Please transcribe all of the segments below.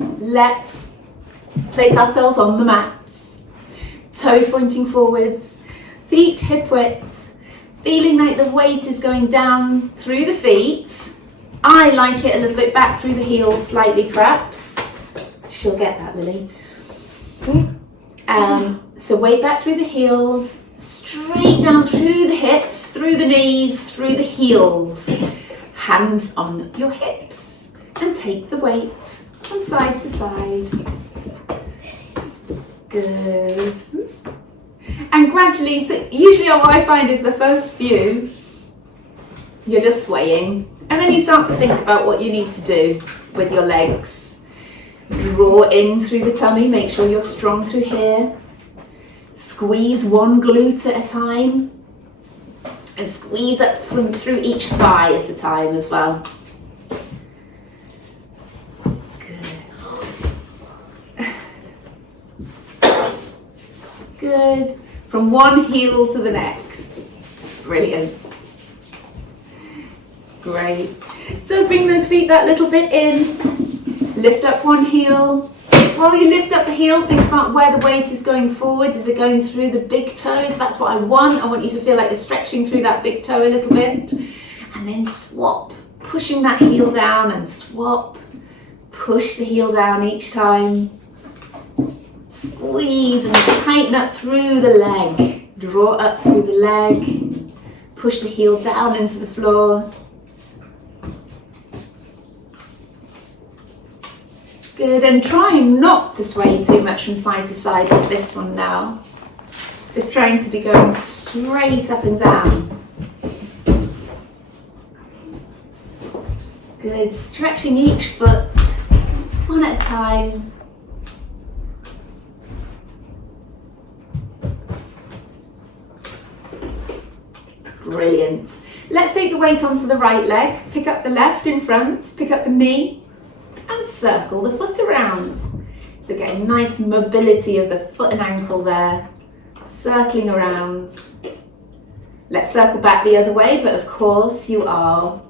let's place ourselves on the mats, toes pointing forwards, feet hip width, feeling like the weight is going down through the feet. I like it a little bit back through the heels slightly perhaps. She'll get that, Lily. So weight back through the heels, straight down through the hips, through the knees, through the heels. Hands on your hips and take the weight from side to side. Good. And gradually, so usually what I find is the first few, you're just swaying. And then you start to think about what you need to do with your legs. Draw in through the tummy, make sure you're strong through here. Squeeze one glute at a time. And squeeze up through each thigh at a time as well. Good. Good. From one heel to the next. Brilliant. Great. So bring those feet that little bit in. Lift up one heel. While you lift up the heel, think about where the weight is going forwards. Is it going through the big toes? That's what I want. I want you to feel like you're stretching through that big toe a little bit. And then swap, pushing that heel down and swap. Push the heel down each time. Squeeze and tighten up through the leg. Draw up through the leg. Push the heel down into the floor. Good, and try not to sway too much from side to side with this one now. Just trying to be going straight up and down. Good, stretching each foot, one at a time. Brilliant. Let's take the weight onto the right leg, pick up the left in front, pick up the knee, and circle the foot around. So getting nice mobility of the foot and ankle there, circling around. Let's circle back the other way, but of course you are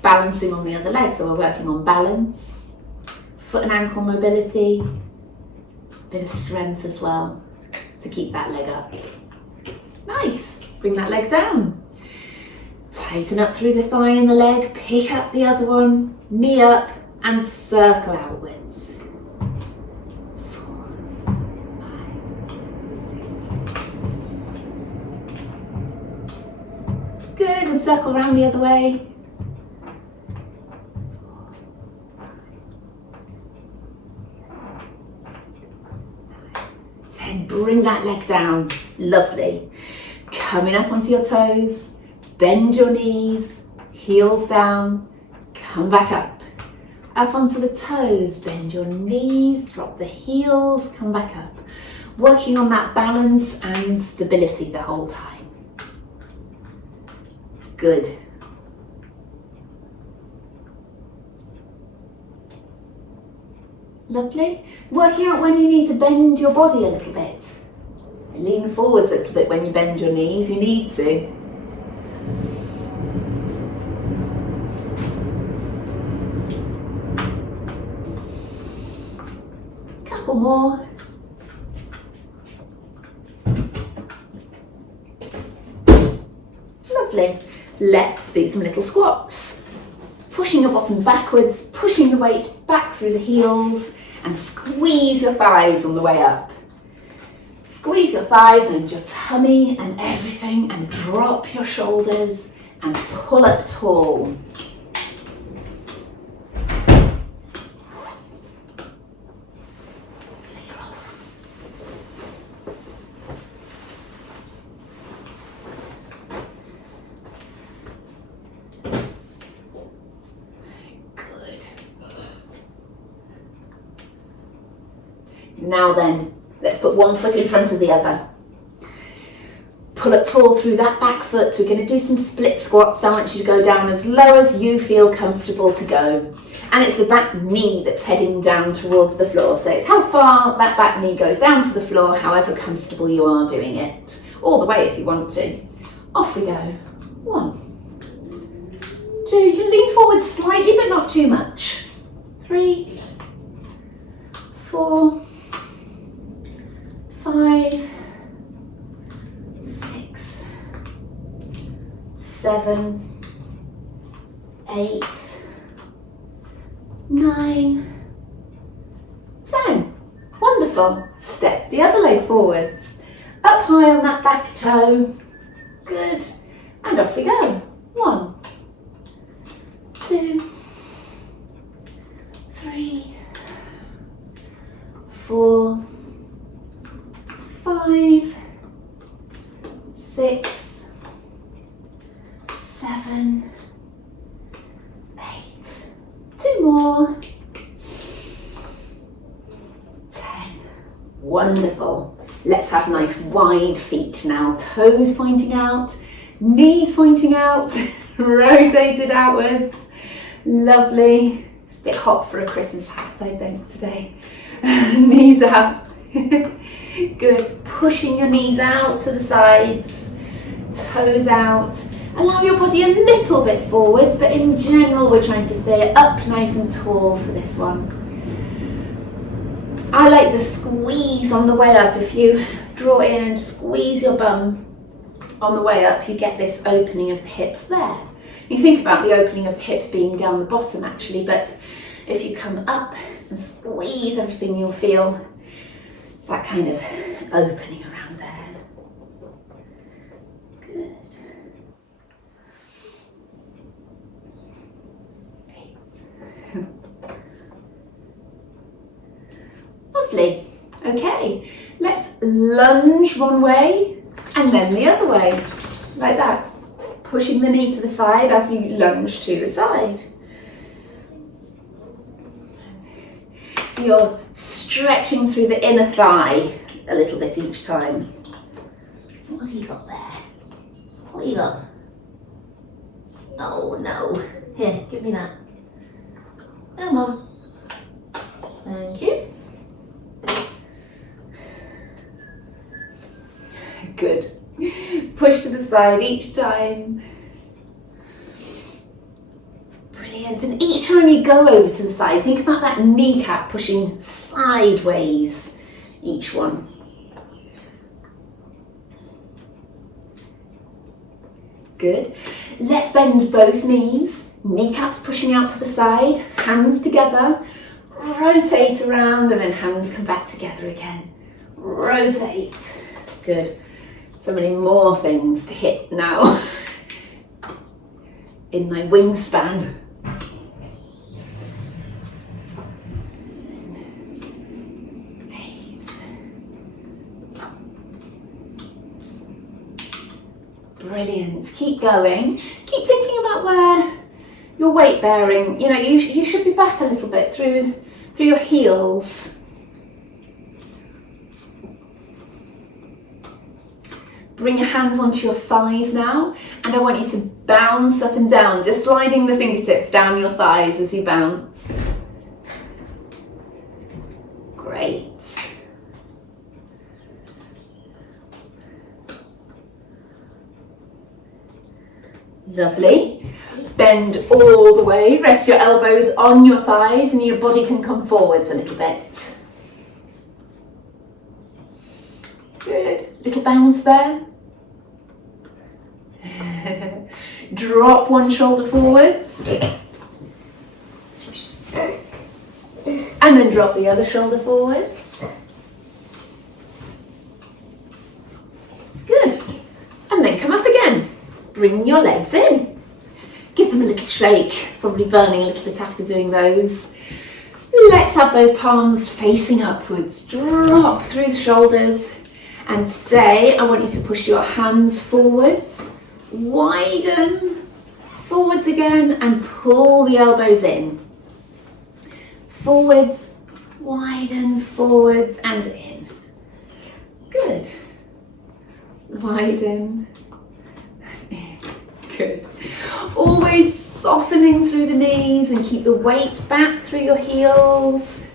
balancing on the other leg, so we're working on balance, foot and ankle mobility, a bit of strength as well to keep that leg up. Nice, bring that leg down. Tighten up through the thigh and the leg, pick up the other one, knee up and circle outwards. 4, 5, 6. Good, and circle around the other way. 10, bring that leg down, lovely. Coming up onto your toes. Bend your knees, heels down, come back up. Up onto the toes, bend your knees, drop the heels, come back up. Working on that balance and stability the whole time. Good. Lovely. Working out when you need to bend your body a little bit. Lean forwards a little bit when you bend your knees, you need to. Couple more. Lovely. Let's do some little squats. Pushing your bottom backwards, pushing the weight back through the heels, and squeeze your thighs on the way up. Squeeze your thighs and your tummy and everything, and drop your shoulders and pull up tall. Now then, let's put one foot in front of the other. Pull up tall through that back foot. We're going to do some split squats. I want you to go down as low as you feel comfortable to go. And it's the back knee that's heading down towards the floor. So it's how far that back knee goes down to the floor, however comfortable you are doing it. All the way if you want to. Off we go. 1, 2, you can lean forward slightly but not too much. 3, 4, 5, 6, 7, 8, 9, 10. Wonderful. Step the other leg forwards. Up high on that back toe. Good. And off we go. 1, 2, 3, 4, 5, 6, 7, 8. 2 more. 10. Wonderful. Let's have nice wide feet now. Toes pointing out, knees pointing out, rotated outwards. Lovely. Bit hot for a Christmas hat, I think, today. Knees out. Good. Pushing your knees out to the sides, toes out. Allow your body a little bit forwards, but in general, we're trying to stay up nice and tall for this one. I like the squeeze on the way up. If you draw in and squeeze your bum on the way up, you get this opening of the hips there. You think about the opening of the hips being down the bottom actually, but if you come up and squeeze everything, you'll feel that kind of opening around there. Good. 8. Lovely. Okay, let's lunge one way and then the other way, like that. Pushing the knee to the side as you lunge to the side. So you're stretching through the inner thigh a little bit each time. What have you got there? What have you got? Oh no. Here, give me that. Come on. Thank you. Good. Push to the side each time. Brilliant. And each time you go over to the side, think about that kneecap pushing sideways, each one. Good. Let's bend both knees, kneecaps pushing out to the side, hands together, rotate around and then hands come back together again. Rotate. Good. So many more things to hit now in my wingspan. Brilliant. Keep going. Keep thinking about where your weight bearing, you know, you should be back a little bit through your heels. Bring your hands onto your thighs now, and I want you to bounce up and down, just sliding the fingertips down your thighs as you bounce. Great. Lovely. Bend all the way, rest your elbows on your thighs and your body can come forwards a little bit. Good. Little bounce there. Drop one shoulder forwards. And then drop the other shoulder forwards. Good. And then come up again. Bring your legs in. Give them a little shake. Probably burning a little bit after doing those. Let's have those palms facing upwards. Drop through the shoulders. And today I want you to push your hands forwards, widen, forwards again, and pull the elbows in. Forwards, widen, forwards, and in. Good. Widen, and in. Good. Always softening through the knees and keep the weight back through your heels.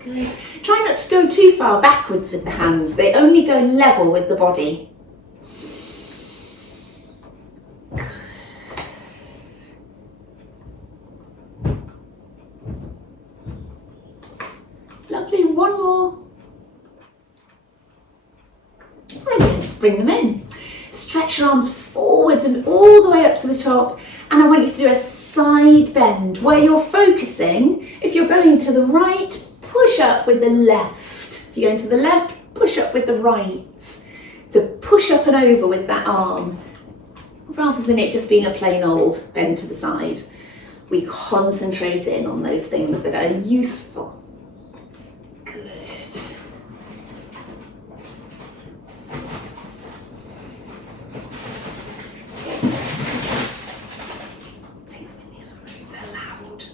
Good. Try not to go too far backwards with the hands. They only go level with the body. bring them in. Stretch your arms forwards and all the way up to the top. And I want you to do a side bend where you're focusing. If you're going to the right, push up with the left. If you're going to the left, push up with the right. So push up and over with that arm, rather than it just being a plain old bend to the side. We concentrate in on those things that are useful. Good. Take them in the other room, they're loud.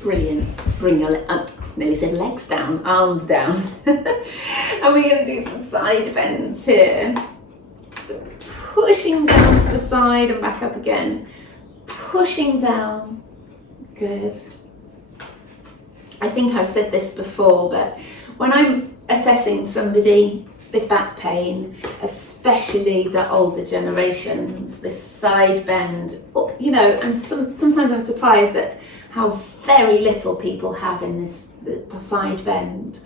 Brilliant. Bring your nearly said legs down, arms down. And we're going to do some side bends here. So pushing down to the side and back up again. Pushing down. Good. I think I've said this before, but when I'm assessing somebody with back pain, especially the older generations, this side bend, you know, sometimes I'm surprised at how very little people have in this side bend.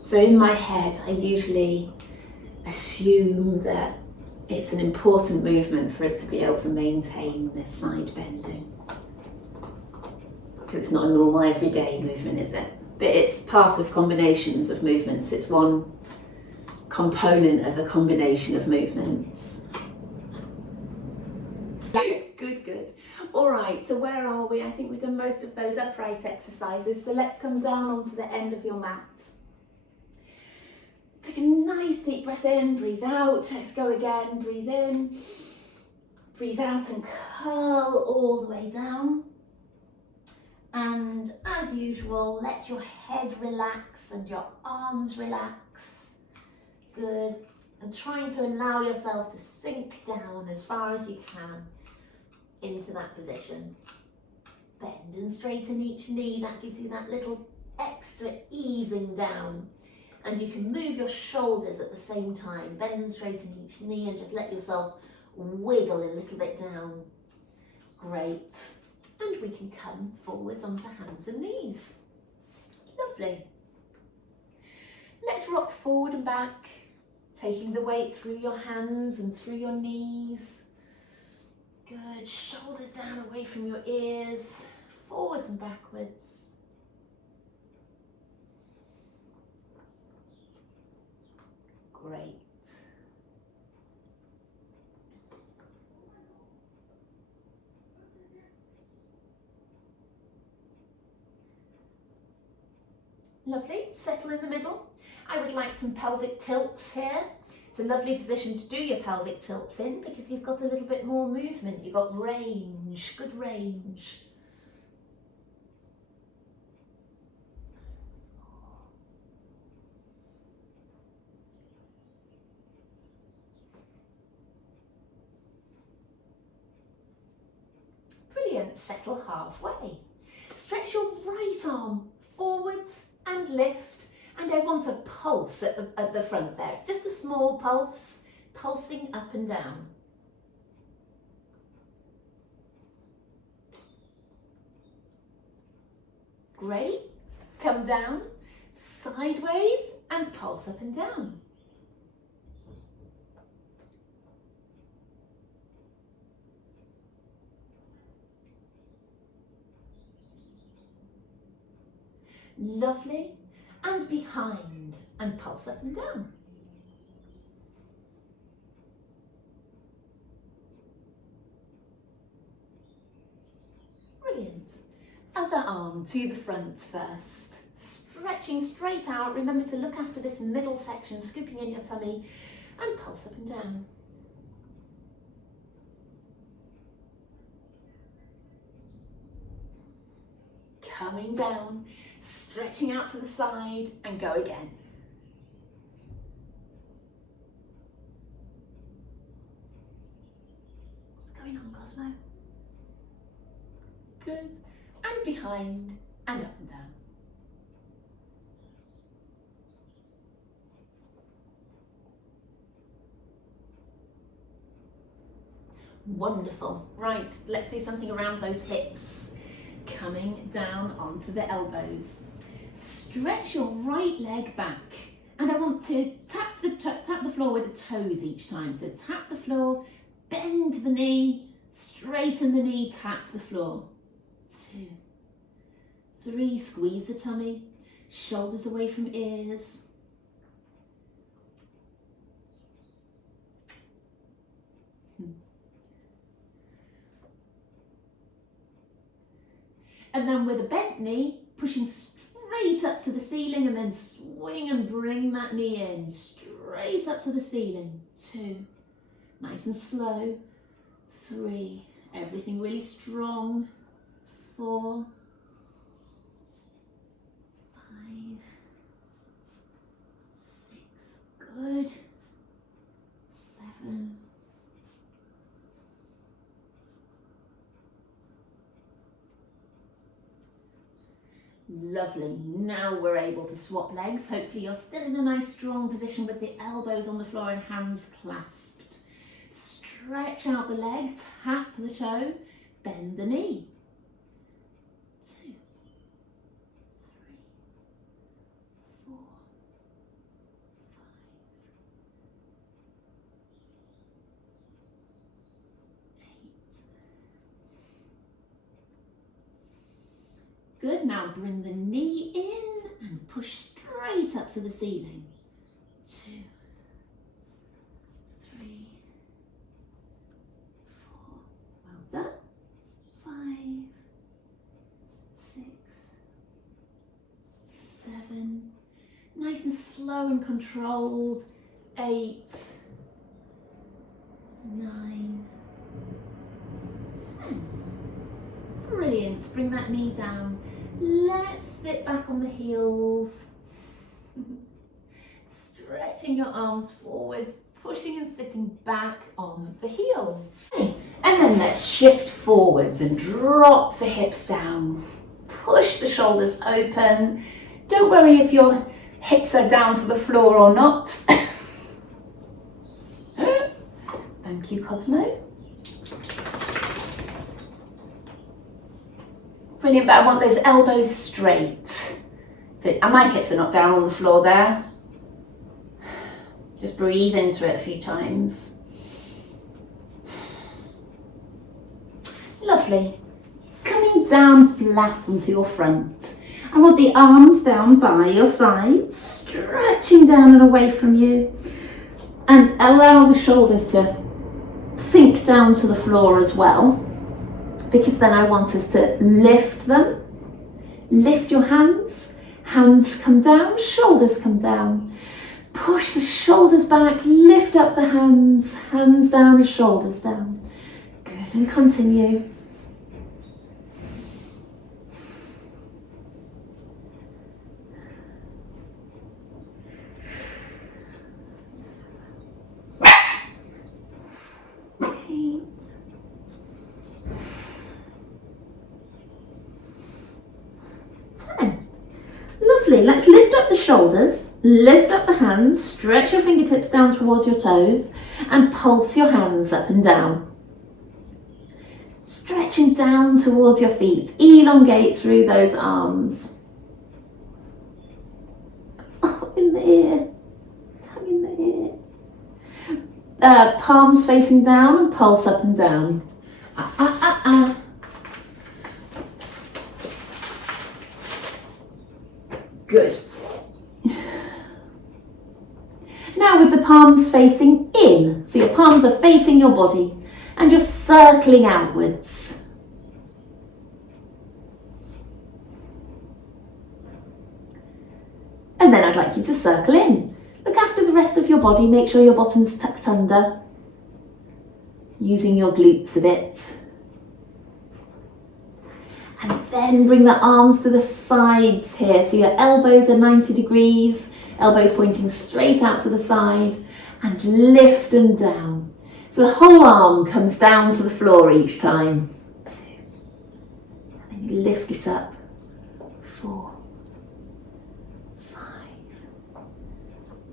So in my head, I usually assume that it's an important movement for us to be able to maintain this side bending. Because it's not a normal everyday movement, is it? But it's part of combinations of movements. It's one component of a combination of movements. Good, good. All right, so where are we? I think we've done most of those upright exercises. So let's come down onto the end of your mat. Take a nice deep breath in, breathe out. Let's go again. Breathe in, breathe out and curl all the way down. And as usual, let your head relax and your arms relax. Good. And trying to allow yourself to sink down as far as you can into that position. Bend and straighten each knee. That gives you that little extra easing down. And you can move your shoulders at the same time. Bend and straighten each knee and just let yourself wiggle a little bit down. Great. And we can come forwards onto hands and knees. Lovely. Let's rock forward and back, taking the weight through your hands and through your knees. Good. Shoulders down away from your ears, forwards and backwards. Great. Lovely. Settle in the middle. I would like some pelvic tilts here. It's a lovely position to do your pelvic tilts in because you've got a little bit more movement. You've got range, good range. Brilliant. Settle halfway. Stretch your right arm forwards and lift. And I want a pulse at the front there. It's just a small pulse, pulsing up and down. Great. Come down, sideways, and pulse up and down. Lovely. And behind, and pulse up and down. Brilliant. Other arm to the front first. Stretching straight out. Remember to look after this middle section, scooping in your tummy, and pulse up and down. Coming down. Stretching out to the side and go again. What's going on, Cosmo? Good. And behind and up and down. Wonderful. Right, let's do something around those hips. coming down onto the elbows. Stretch your right leg back, and I want to tap the floor with the toes each time. So tap the floor, bend the knee, straighten the knee, tap the floor. 2, 3, squeeze the tummy, shoulders away from ears. And then with a bent knee, pushing straight up to the ceiling, and then swing and bring that knee in, straight up to the ceiling. 2, nice and slow. 3, everything really strong. 4, 5, 6, good. 7, lovely. Now we're able to swap legs. Hopefully you're still in a nice strong position with the elbows on the floor and hands clasped. Stretch out the leg, tap the toe, bend the knee. 2, 3, 4, 5, 8. Good, now bring the knee in and push straight up to the ceiling. 2, 3, 4, well done. 5, 6, 7, nice and slow and controlled. 8, 9, 10. Brilliant, bring that knee down. Let's sit back on the heels. Stretching your arms forwards, pushing and sitting back on the heels. And then let's shift forwards and drop the hips down. Push the shoulders open. Don't worry if your hips are down to the floor or not. Thank you, Cosmo. Brilliant, but I want those elbows straight. So, and my hips are not down on the floor there. Just breathe into it a few times. Lovely. Coming down flat onto your front. I want the arms down by your sides, stretching down and away from you. And allow the shoulders to sink down to the floor as well, because then I want us to lift them. Lift your hands, hands come down, shoulders come down. Push the shoulders back, lift up the hands, hands down, shoulders down. Good, and continue. Let's lift up the shoulders, lift up the hands, stretch your fingertips down towards your toes and pulse your hands up and down. Stretching down towards your feet, elongate through those arms. Oh, in the ear, tongue in the ear. Palms facing down and pulse up and down. Good. Now with the palms facing in, so your palms are facing your body and you're circling outwards. And then I'd like you to circle in. Look after the rest of your body, make sure your bottom's tucked under, using your glutes a bit. And then bring the arms to the sides here. So your elbows are 90 degrees, elbows pointing straight out to the side, and lift and down. So the whole arm comes down to the floor each time. 2, and then you lift it up. 4, 5,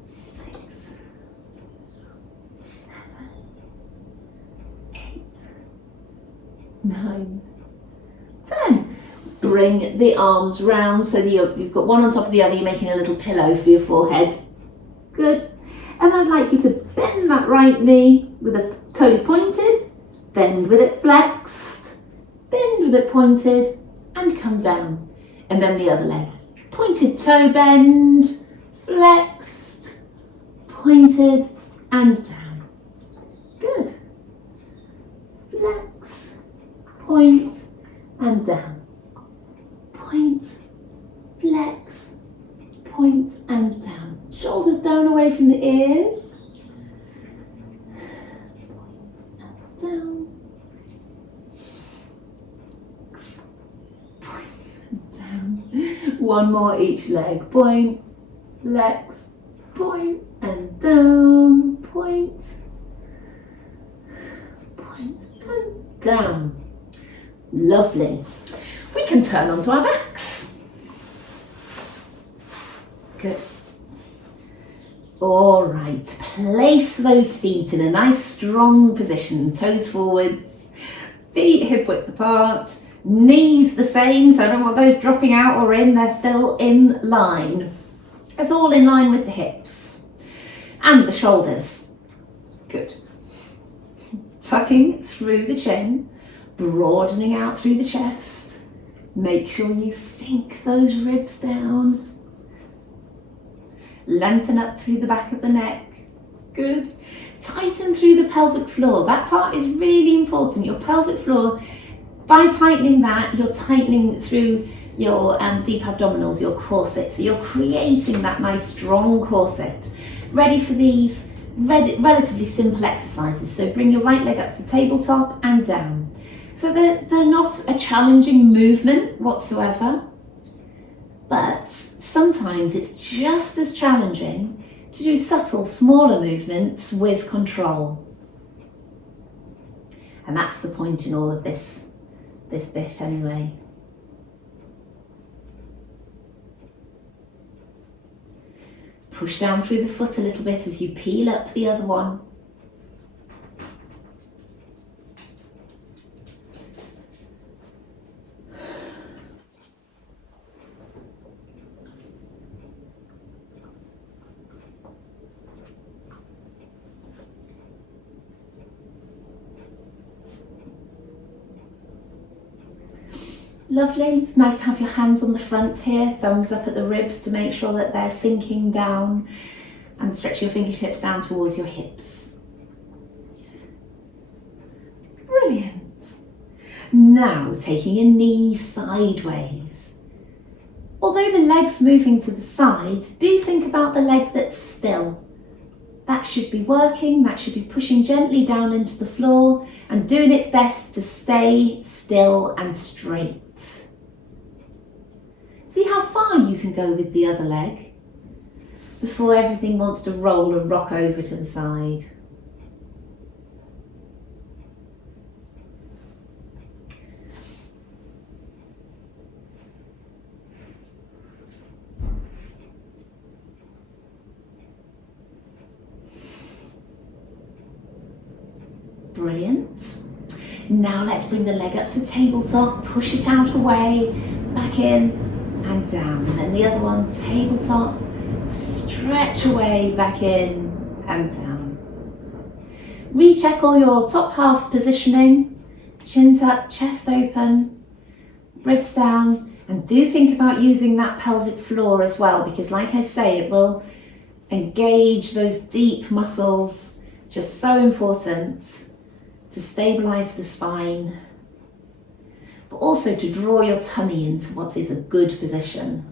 6, 7, 8, 9, 10. bring the arms round so that you've got one on top of the other, you're making a little pillow for your forehead. Good. And I'd like you to bend that right knee with the toes pointed, bend with it flexed, bend with it pointed, and come down. And then the other leg. Pointed toe bend, flexed, pointed, and down. Good. Flex, point, and down. Point, flex, point, and down. Shoulders down away from the ears. Point and down. Point and down. One more each leg. Point, flex, point, and down. Point, point, and down. Lovely. We can turn onto our backs. Good. All right, place those feet in a nice strong position, toes forwards, feet hip width apart, knees the same, so I don't want those dropping out or in, they're still in line. It's all in line with the hips and the shoulders. Good. Tucking through the chin, broadening out through the chest. Make sure you sink those ribs down. Lengthen up through the back of the neck. Good. Tighten through the pelvic floor. That part is really important. Your pelvic floor, by tightening that, you're tightening through your deep abdominals, your corset. So you're creating that nice strong corset. Ready for these relatively simple exercises. So bring your right leg up to tabletop and down. So they're not a challenging movement whatsoever. But sometimes it's just as challenging to do subtle, smaller movements with control. And that's the point in all of this bit anyway. Push down through the foot a little bit as you peel up the other one. Lovely. It's nice to have your hands on the front here, thumbs up at the ribs to make sure that they're sinking down, and stretch your fingertips down towards your hips. Brilliant. Now taking your knees sideways. Although the leg's moving to the side, do think about the leg that's still. That should be working, that should be pushing gently down into the floor and doing its best to stay still and straight. See how far you can go with the other leg before everything wants to roll and rock over to the side. Brilliant. Now let's bring the leg up to tabletop, push it out away, back in and down. And then the other one, tabletop, stretch away, back in and down. Recheck all your top half positioning, chin tuck, chest open, ribs down, and do think about using that pelvic floor as well, because like I say, it will engage those deep muscles, just so important to stabilise the spine, but also to draw your tummy into what is a good position.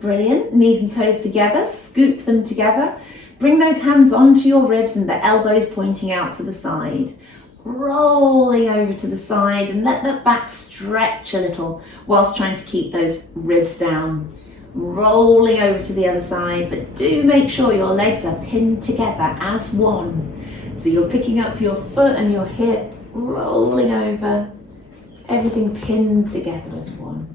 Brilliant. Knees and toes together, scoop them together. Bring those hands onto your ribs and the elbows pointing out to the side. Rolling over to the side and let that back stretch a little whilst trying to keep those ribs down. Rolling over to the other side, but do make sure your legs are pinned together as one. So you're picking up your foot and your hip, rolling over, everything pinned together as one.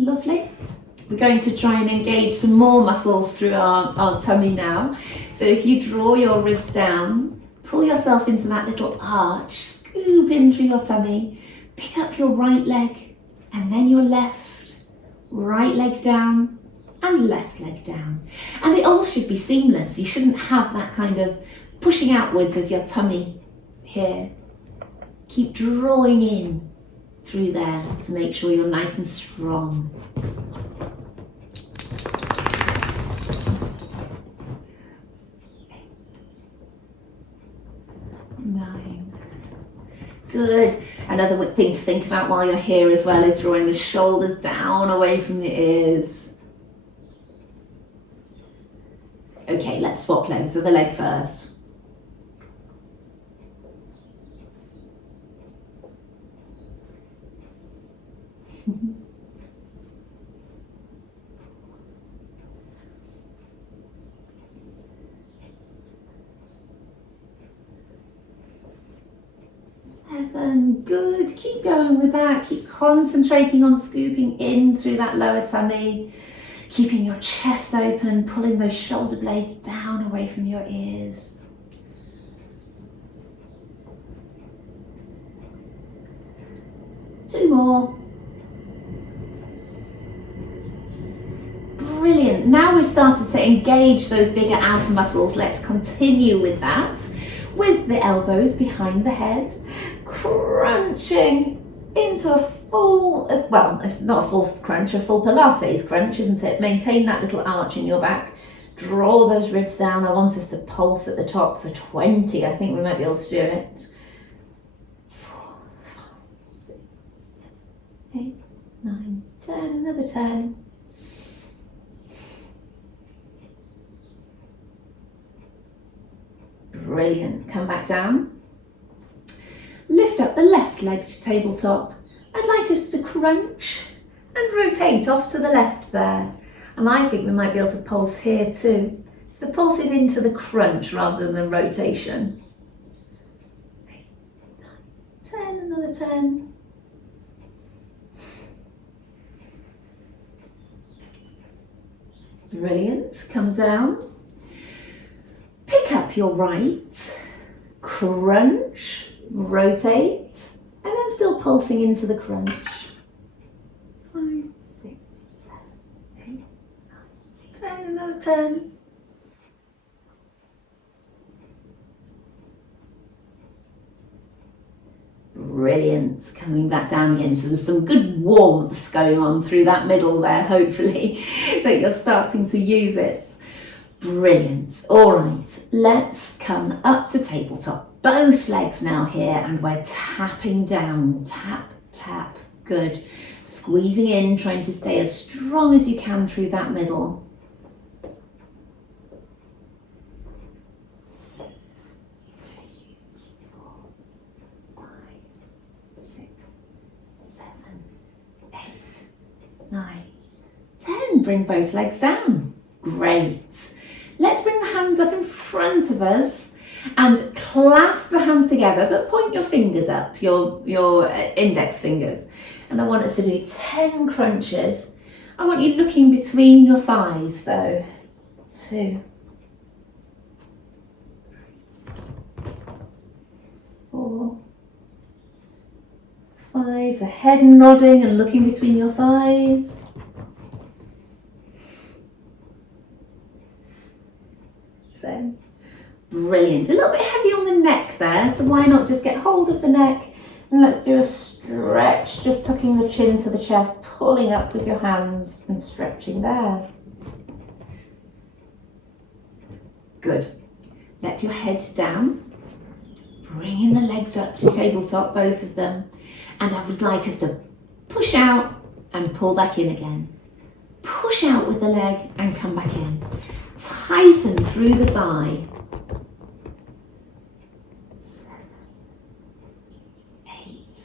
Lovely. We're going to try and engage some more muscles through our tummy now. So if you draw your ribs down, pull yourself into that little arch, scoop in through your tummy, pick up your right leg and then your left, right leg down and left leg down. And it all should be seamless. You shouldn't have that kind of pushing outwards of your tummy here. Keep drawing in through there to make sure you're nice and strong. 9. Good. Another thing to think about while you're here as well is drawing the shoulders down away from the ears. Okay, let's swap legs. Other leg first. Good. Keep going with that. Keep concentrating on scooping in through that lower tummy. Keeping your chest open, pulling those shoulder blades down away from your ears. Two more. Brilliant. Now we've started to engage those bigger outer muscles. Let's continue with that. With the elbows behind the head, crunching into a full, well, it's not a full crunch, a full Pilates crunch, isn't it? Maintain that little arch in your back. Draw those ribs down. I want us to pulse at the top for 20. I think we might be able to do it. 4, 5, 6, 7, 8, 9, 10. Another 10. Brilliant. Come back down. Lift up the left leg to tabletop. I'd like us to crunch and rotate off to the left there. And I think we might be able to pulse here too. So the pulse is into the crunch rather than the rotation. 8, 9, 10, another 10. Brilliant. Come down. Pick up your right, crunch, rotate, and then still pulsing into the crunch. 5, 6, 7, 8, 9, 10, another 10. Brilliant. Coming back down again. So there's some good warmth going on through that middle there, hopefully, that you're starting to use it. Brilliant. All right, let's come up to tabletop. Both legs now here, and we're tapping down. Tap, tap. Good. Squeezing in, trying to stay as strong as you can through that middle. 3, 4, 5, 6, 7, 8, 9, 10. Bring both legs down. Great. Let's bring the hands up in front of us and clasp the hands together, but point your fingers up, your index fingers. And I want us to do 10 crunches. I want you looking between your thighs though. 2, 4, 5. So head nodding and looking between your thighs. 7. Brilliant. A little bit heavy on the neck there, so why not just get hold of the neck and let's do a stretch, just tucking the chin to the chest, pulling up with your hands and stretching there. Good. Let your head down. Bringing the legs up to tabletop, both of them. And I would like us to push out and pull back in again. Push out with the leg and come back in. Tighten through the thigh. 7, 8,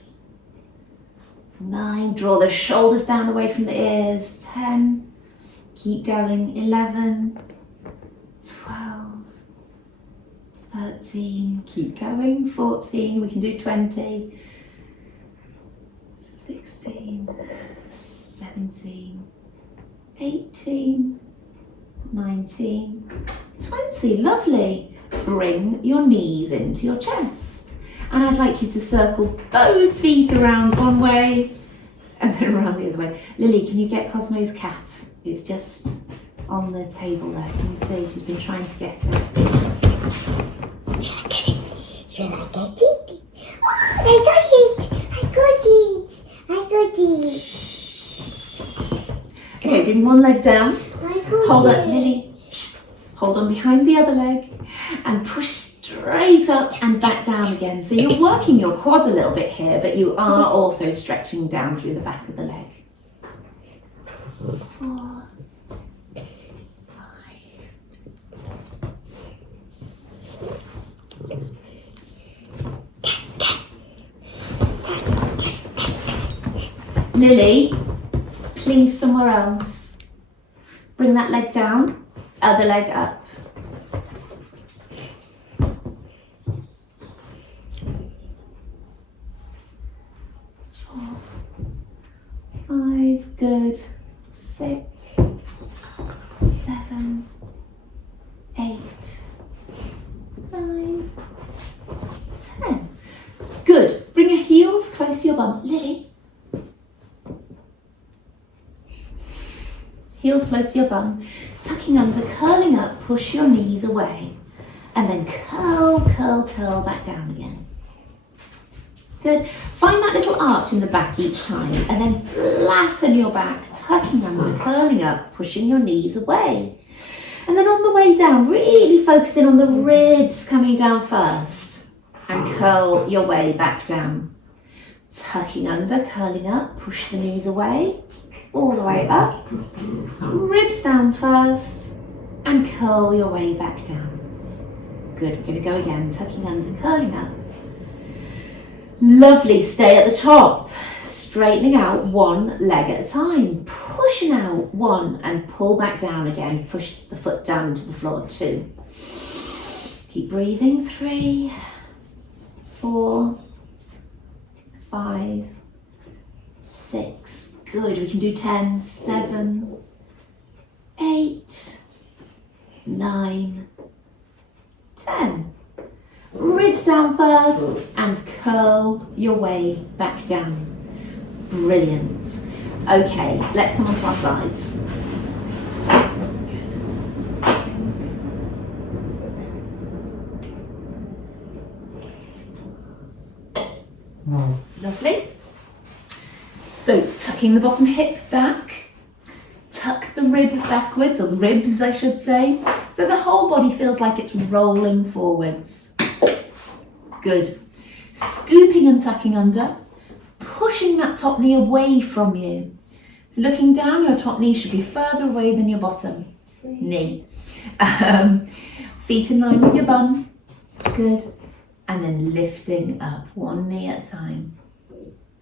9. Draw the shoulders down away from the ears. 10. Keep going. 11, 12, 13. Keep going. 14. We can do 20. 16, 17. 17, 18, 19, 20. Lovely. Bring your knees into your chest. And I'd like you to circle both feet around one way and then around the other way. Lily, can you get Cosmo's cat? It's just on the table there. Can you see? She's been trying to get it. Should I get it? Should I get it? Oh, I got it! Okay, bring one leg down. Hold it. up, Lily. Hold on behind the other leg and push straight up and back down again. So you're working your quads a little bit here, but you are also stretching down through the back of the leg. 4, 5. Lily, please somewhere else. Bring that leg down, other leg up. 4, 5, good. 6, 7, 8, 9, 10. Good. Bring your heels close to your bum. Lily. Heels close to your bum. Tucking under, curling up, push your knees away. And then curl, curl, curl back down again. Good. Find that little arch in the back each time and then flatten your back, tucking under, curling up, pushing your knees away. And then on the way down, really focusing on the ribs coming down first and curl your way back down. Tucking under, curling up, push the knees away, all the way up. Ribs down first and curl your way back down. Good, we're going to go again, tucking under, curling up. Lovely, stay at the top, straightening out one leg at a time, pushing out one and pull back down again, push the foot down into the floor, 2. Keep breathing, 3, 4, 5, 6, good, we can do 10, 7, 8, 9, 10. Ribs down first and curl your way back down. Brilliant. Okay, let's come onto our sides. Good. Lovely. So tucking the bottom hip back, tuck the rib backwards, or the ribs I should say, so the whole body feels like it's rolling forwards. Good. Scooping and tucking under, pushing that top knee away from you. So looking down, your top knee should be further away than your bottom knee. Feet in line with your bum. Good. And then lifting up, one knee at a time.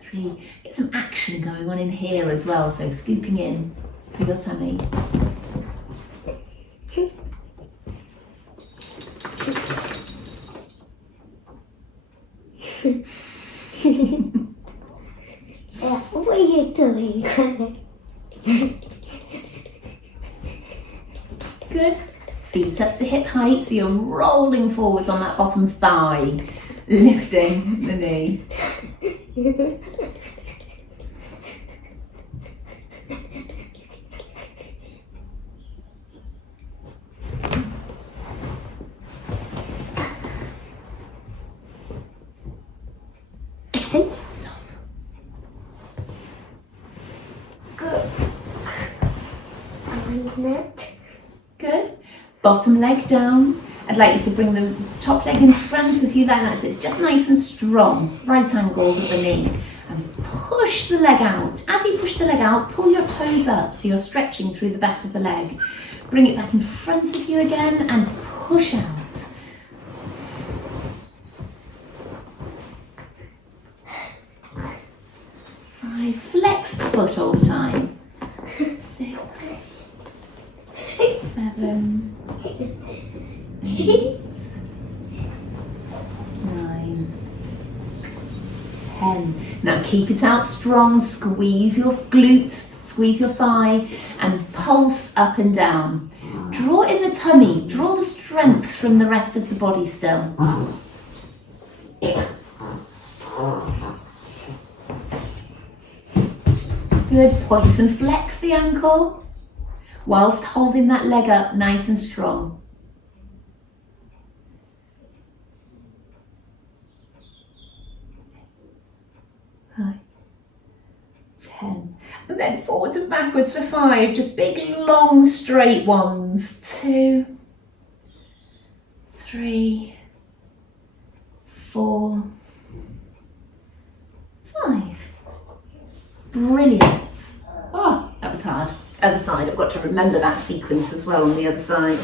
3. Get some action going on in here as well, so scooping in for your tummy. What are you doing? Good. Feet up to hip height, so you're rolling forwards on that bottom thigh, lifting the knee. Stop. Good. Bottom leg down. I'd like you to bring the top leg in front of you like that, so it's just nice and strong. Right angles at the knee. And push the leg out. As you push the leg out, pull your toes up so you're stretching through the back of the leg. Bring it back in front of you again and push out. 5. Flexed foot all the time. 6, 7, 8, 9, 10. Now keep it out strong, squeeze your glute, squeeze your thigh, and pulse up and down. Draw in the tummy, draw the strength from the rest of the body still. Good, point and flex the ankle whilst holding that leg up nice and strong. 9, 10. And then forwards and backwards for 5. Just big, long, straight ones. 2, 3, 4, 5. Brilliant. Oh, that was hard. Other side, I've got to remember that sequence as well on the other side.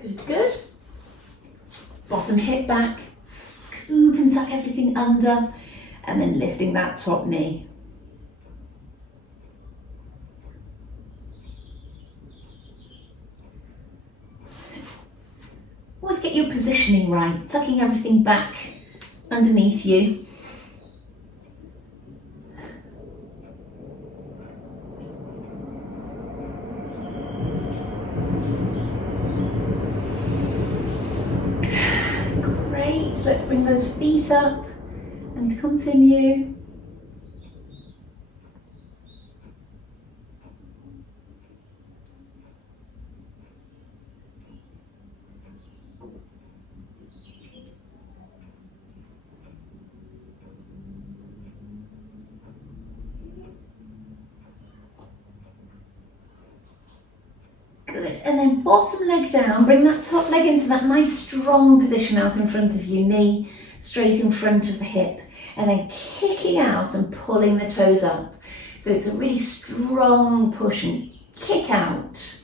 Good, good. Bottom hip back, scoop and tuck everything under, and then lifting that top knee. Always get your positioning right, tucking everything back underneath you. Great, let's bring those feet up and continue. Good, and then bottom leg down, bring that top leg into that nice strong position out in front of you, knee straight in front of the hip, and then kicking out and pulling the toes up. So it's a really strong push and kick out.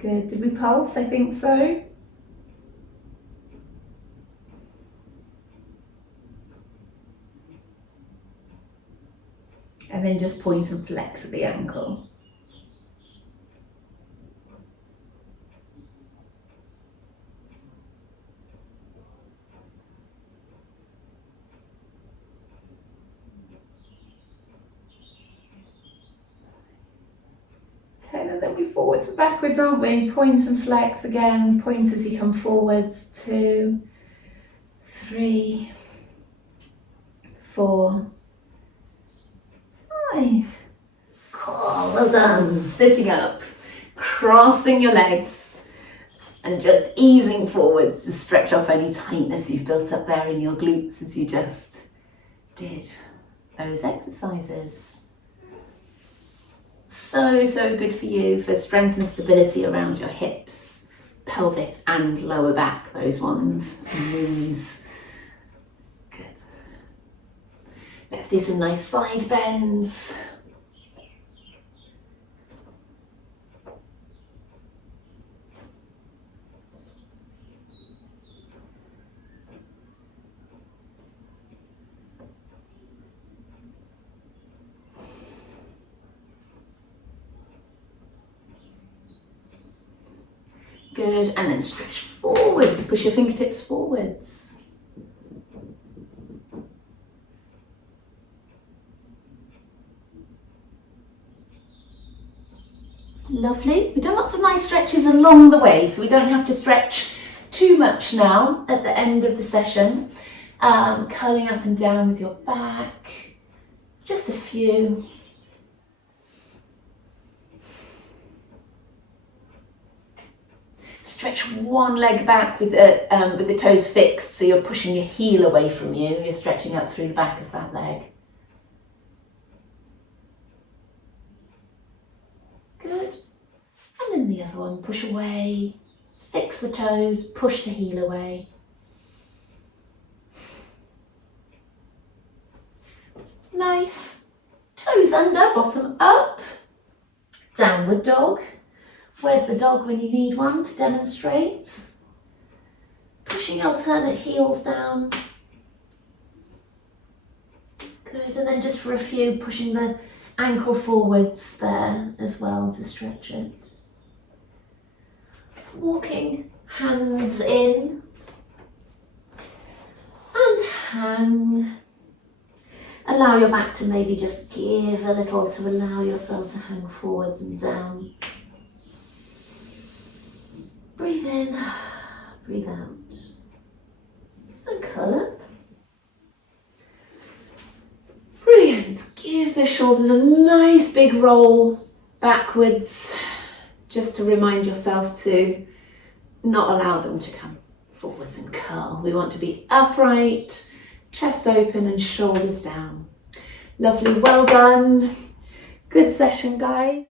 Good, did we pulse? I think so. And then just point and flex at the ankle. And then we forwards and backwards, aren't we? Point and flex again. Point as you come forwards. 2, 3, 4, 5. Cool, well done. Sitting up, crossing your legs, and just easing forwards to stretch off any tightness you've built up there in your glutes as you just did those exercises. So good for you for strength and stability around your hips, pelvis and lower back, those ones, knees. Good. Let's do some nice side bends. Good, and then stretch forwards, push your fingertips forwards. Lovely, we've done lots of nice stretches along the way, so we don't have to stretch too much now at the end of the session. Curling up and down with your back, just a few. Stretch one leg back with the toes fixed, so you're pushing your heel away from you. You're stretching up through the back of that leg. Good. And then the other one, push away, fix the toes, push the heel away. Nice. Toes Toes under, bottom up. Downward dog. Where's the dog when you need one to demonstrate? Pushing alternate heels down. Good, and then just for a few, pushing the ankle forwards there as well to stretch it. Walking hands in and hang. Allow your back to maybe just give a little to allow yourself to hang forwards and down. Breathe in, breathe out. And curl up. Brilliant. Give the shoulders a nice big roll backwards, just to remind yourself to not allow them to come forwards and curl. We want to be upright, chest open and shoulders down. Lovely, well done. Good session, guys.